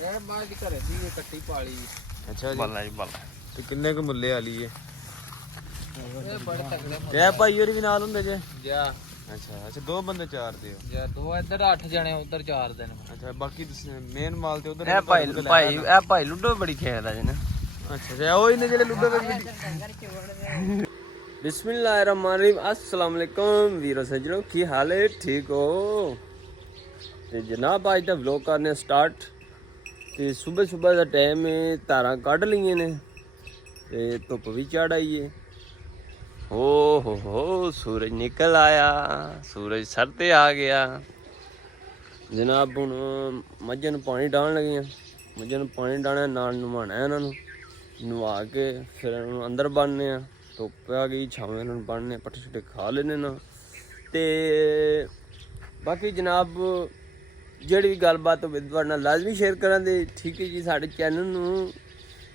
ਇਹ ਬਾਅਦ ਦੀ ਘਰੇ ਦੀ ਇਹ ਕੱਟੀ ਪਾਲੀ। ਅੱਛਾ ਜੀ ਬੱਲਾ ਜੀ ਬੱਲਾ। ਤੇ ਕਿੰਨੇ ਕੁ ਮੁੱਲੇ ਵਾਲੀ ਏ? ਇਹ ਬੜੇ ਤਕੜੇ ਕਿਹ ਭਾਈ ਹੋਰੀ ਵੀ ਨਾਲ ਹੁੰਦੇ ਜੇ? ਜਾ ਅੱਛਾ ਦੋ ਬੰਦੇ ਚਾਰਦੇ ਹੋ? ਜਾਂ ਦੋ ਇੱਧਰ 8 ਜਣੇ ਉਧਰ 4 ਦਿਨ। ਅੱਛਾ ਬਾਕੀ ਮੇਨ ਮਾਲ ਤੇ ਉਧਰ ਇਹ ਭਾਈ ਲੁੱਡੋ ਬੜੀ ਖੇਡਦਾ ਜੀ ਨਾ। ਅੱਛਾ ਉਹ ਹੀ ਨੇ ਜਿਹੜੇ ਲੁੱਡੋ ਵਿੱਚ ਬਿਸਮਿਲ੍ਲਾਹਿਰਰਹਿਮਾਨਿਰਰਹੀਮ। अस्सलाम वालेकुम ਵੀਰੋ ਸੱਜਣੋ, ਕੀ ਹਾਲ ਹੈ? ਠੀਕ ਹੋ? ਤੇ ਜਨਾਬ ਅੱਜ ਦਾ ਵਲੌਗ ਕਰਨੇ ਸਟਾਰਟ। ਤੇ ਸਵੇਰ ਦਾ ਟਾਈਮ ਹੈ, ਤਾਰਾਂ ਕੱਢ ਲਈਆਂ ਨੇ ਤੇ ਧੁੱਪ ਵੀ ਚੜ ਆਈ ਹੈ। ਹੋ सूरज निकल आया, सूरज सर ते आ गया जनाब। ਹੁਣ ਮੱਝਾਂ ਨੂੰ ਪਾਣੀ ਡਾਉਣ ਲੱਗੇ ਆ। ਮੱਝਾਂ ਨੂੰ ਪਾਣੀ ਡਾਉਣਾ, ਨਾਲ ਨਵਾਉਣਾ ਇਹਨਾਂ ਨੂੰ। ਨਵਾ ਕੇ ਫਿਰ ਇਹਨਾਂ ਨੂੰ ਅੰਦਰ ਬੰਨ੍ਹਨੇ ਆ। ਧੁੱਪ ਆ ਗਈ, ਛਾਵੇਂ ਇਹਨਾਂ ਨੂੰ ਬੰਨ੍ਹਨੇ, ਪੱਠੇ ਛੁੱਟੇ ਖਾ ਲੈਣੇ ਨਾ। ਤੇ ਬਾਕੀ ਜਨਾਬ ਜਿਹੜੀ ਵੀ ਗੱਲਬਾਤ ਹੋਵੇ ਤੁਹਾਡੇ ਨਾਲ ਲਾਜ਼ਮੀ ਸ਼ੇਅਰ ਕਰਾਂਗੇ, ਠੀਕ ਹੈ ਜੀ। ਸਾਡੇ ਚੈਨਲ ਨੂੰ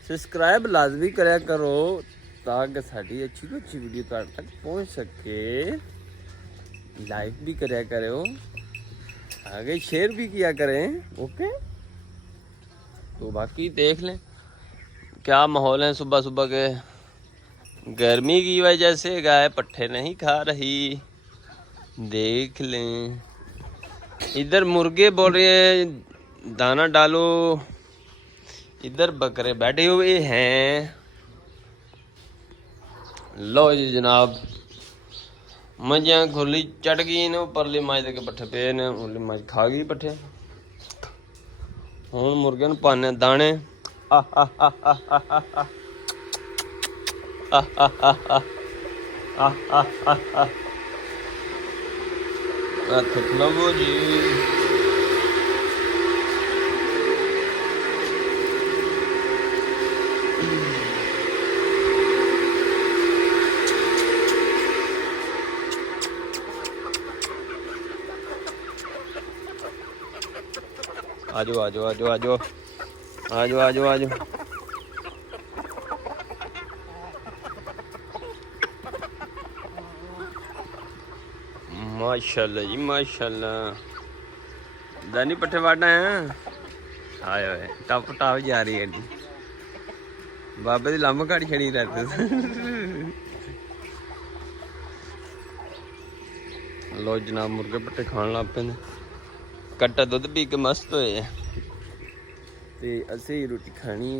ਸਬਸਕ੍ਰਾਈਬ ਲਾਜ਼ਮੀ ਕਰਿਆ ਕਰੋ ताकि साड़ी अच्छी तो अच्छी वीडियो तक पहुंच सके। लाइक भी करा करो, आगे शेयर भी किया करें। ओके तो बाकी देख लें क्या माहौल है सुबह के। गर्मी की वजह से गाय पट्ठे नहीं खा रही, देख लें। इधर मुर्गे बोल रहे हैं दाना डालो, इधर बकरे बैठे हुए हैं। लो जी जनाब, मझियाँ खुली चढ़ गई ने, परली मझ के पट्ठे पे ने, उरली मझ खा गई पट्ठे। हुण मुर्गे नूं पाने दाने। लवो जी आजो आजो आजो आजो आजो आजो आजो। माशाल्लाह जी माशाल्लाह। दानी पट्ठे वाड़ा है। आए आए टप टप जा रही है। बाबे दी लम्ब घड़ी छड़ी रहते। लो जनाब मुर्गे पट्ठे खान लग पे ने। कट्टा दुध पी के मस्त होए ते असें रोटी खानी।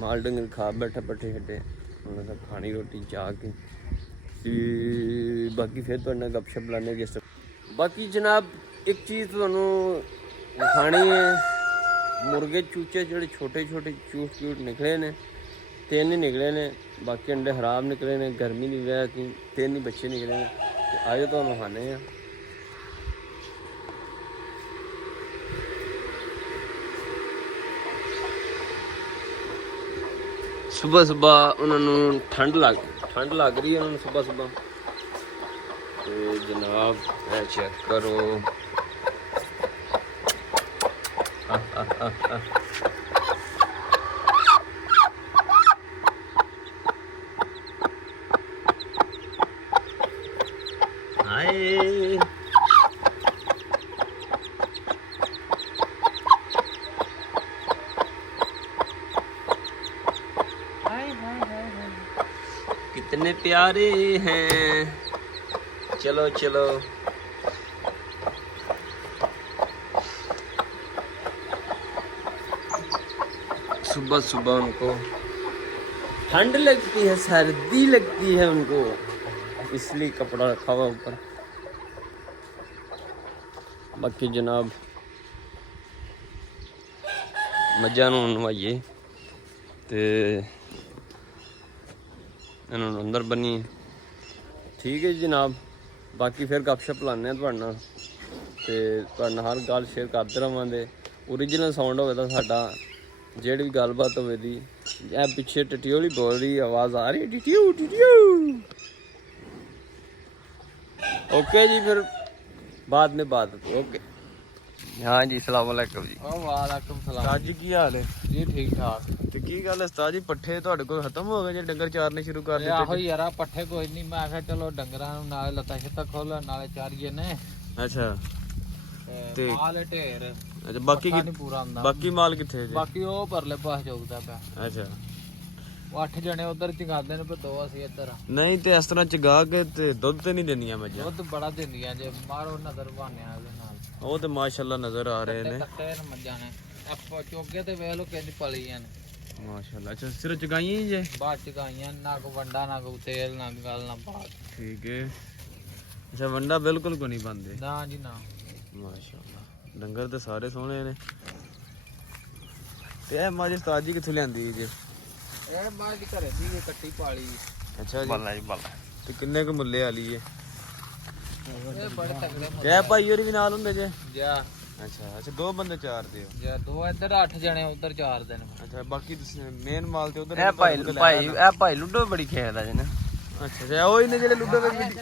माल डंगर खा बैठा पट्ठे छड्डे, उन्हें सब खानी रोटी चाह के। ते बाकी फिर तुहाडे नाल गपशप लाने जिस। बाकी जनाब एक चीज़ तुहानूं दिखानी है। मुर्गे चूचे जोड़े छोटे छोटे चूट निकले ने, 3 ही निकले ने। बाकी अंडे खराब निकले ने, गर्मी नहीं वजह थी 3 ही बच्चे निकले ने। आजो तुहानूं खाने हैं। सुबह उन्होंने ठंड लग रही है। उन्होंने सुबह तो जनाब चेक करो। हाय कितने प्यारे हैं। चलो चलो सुबह उनको ठंड लगती है, सर्दी लगती है उनको, इसलिए कपड़ा रखा हुआ ऊपर। बाकी जनाब मझां नूं नवाइए ते इन्होंने अंदर बनी। ठीक है जनाब, बाकी फिर गपशप लाने तुहाडे नाल ते तुहाडे नाल हर गल शेयर करते रहांगे। ओरिजिनल साउंड होवे तां साडा जेह्ड़ी भी गलबात होवे दी। पिछे टटियोली बोल रही आवाज़ आ रही टिटियो। ओके जी, फिर बाद में बात। ओके हाँ जी, सलाम वालेकुम जी। वालेकुम सलाम। आज की हाल है जी? ठीक ठाक। ਤੇ ਕੀ ਗੱਲ ਹੈ ਉਸਤਾਦ ਜੀ, ਪੱਠੇ ਤੁਹਾਡੇ ਕੋਲ ਖਤਮ ਹੋ ਗਏ ਜੇ ਡੰਗਰ ਚਾਰਨੇ ਸ਼ੁਰੂ ਕਰ ਦਿੱਤੇ? ਆਹੋ ਯਾਰਾ ਪੱਠੇ ਕੋਈ ਨਹੀਂ, ਮੈਂ ਆਖਿਆ ਚਲੋ ਡੰਗਰਾਂ ਨੂੰ ਨਾਲੇ ਲੱਤਾਂ ਛਿੱਤਾਂ ਖੋਲਣ ਨਾਲੇ ਚਾਰੀਏ ਨੇ। ਅੱਛਾ ਤੇ ਮਾਲ ਢੇਰ ਅੱਛਾ ਬਾਕੀ ਪੱਠਾ ਨਹੀਂ ਪੂਰਾ ਹੁੰਦਾ। ਬਾਕੀ ਮਾਲ ਕਿੱਥੇ ਜੇ? ਬਾਕੀ ਉਹ ਪਰਲੇ ਪਾਸ ਚੁਗਦਾ ਪਿਆ। ਅੱਛਾ ਉਹ 8 ਜਣੇ ਉਧਰ ਚਗਾਉਂਦੇ ਨੇ, ਪਰ 2 ਅਸੀਂ ਇੱਧਰ ਆ। ਨਹੀਂ ਤੇ ਇਸ ਤਰ੍ਹਾਂ ਚਗਾ ਕੇ ਤੇ ਦੁੱਧ ਤੇ ਨਹੀਂ ਦਿੰਦੀਆਂ ਮੱਝਾਂ? ਦੁੱਧ ਬੜਾ ਦਿੰਦੀਆਂ ਜੇ, ਮਾਰੋ ਨਜ਼ਰ ਬਾਨਿਆਂ ਦੇ ਨਾਲ। ਉਹ ਤੇ ਮਾਸ਼ਾਅੱਲਾ ਨਜ਼ਰ ਆ ਰਹੇ ਨੇ ਕੱਟੇ ਨੇ ਮੱਝਾਂ ਨੇ, ਆਪਾਂ ਚੋਗੇ ਤੇ ਵੇਖ ਲੋ ਕਿੰਨੀ ਪਲੀਆਂ ਨੇ ਮਾਸ਼ਾਅੱਲਾ। ਅੱਛਾ ਸਿਰਫ ਚਗਾਈਆਂ ਹੀ ਜੇ? ਬਾਅਦ ਚਗਾਈਆਂ, ਨਾ ਕੋ ਵੰਡਾ ਨਾ ਕੋ ਤੇਲ ਨਾ ਗੱਲ ਨਾ ਬਾਤ। ਠੀਕ ਹੈ। ਅੱਛਾ ਵੰਡਾ ਬਿਲਕੁਲ ਕੋ ਨਹੀਂ ਬੰਦੇ? ਨਾ ਜੀ ਨਾ। ਮਾਸ਼ਾਅੱਲਾ ਡੰਗਰ ਤੇ ਸਾਰੇ ਸੋਹਣੇ ਨੇ। ਤੇ ਇਹ ਮੱਝ ਉਸਤਾਦ ਜੀ ਕਿੱਥੋਂ ਲਿਆਂਦੀ ਜੇ? ਇਹ ਮੱਝ ਘਰੇ ਦੀ ਇਹ ਕੱਟੀ ਪਾਲੀ। ਅੱਛਾ ਜੀ ਬੱਲਾ ਜੀ ਬੱਲਾ। ਤੇ ਕਿੰਨੇ ਕੁ ਮੁੱਲੇ ਵਾਲੀ ਏ? ਇਹ ਬੜੇ ਤਗੜੇ ਕਿਹ ਭਾਈ ਹੋਰੀ ਵੀ ਨਾਲ ਹੁੰਦੇ ਜੇ? ਜਾ ਅੱਛਾ ਅੱਛਾ 2 ਬੰਦੇ ਚਾਰਦੇ ਹੋ? ਜਾਂ 2 ਇੱਧਰ 8 ਜਣੇ ਉਧਰ 4 ਦਿਨ। ਅੱਛਾ ਬਾਕੀ ਮੇਨ ਮਾਲ ਤੇ ਉਧਰ ਇਹ ਭਾਈ ਲੁੱਡੋ ਬੜੀ ਖੇਡਦਾ ਜੀ ਨਾ। ਅੱਛਾ ਅੱਛਾ ਉਹ ਹੀ ਨੇ ਜਿਹੜੇ ਲੁੱਡੋ ਵਿੱਚ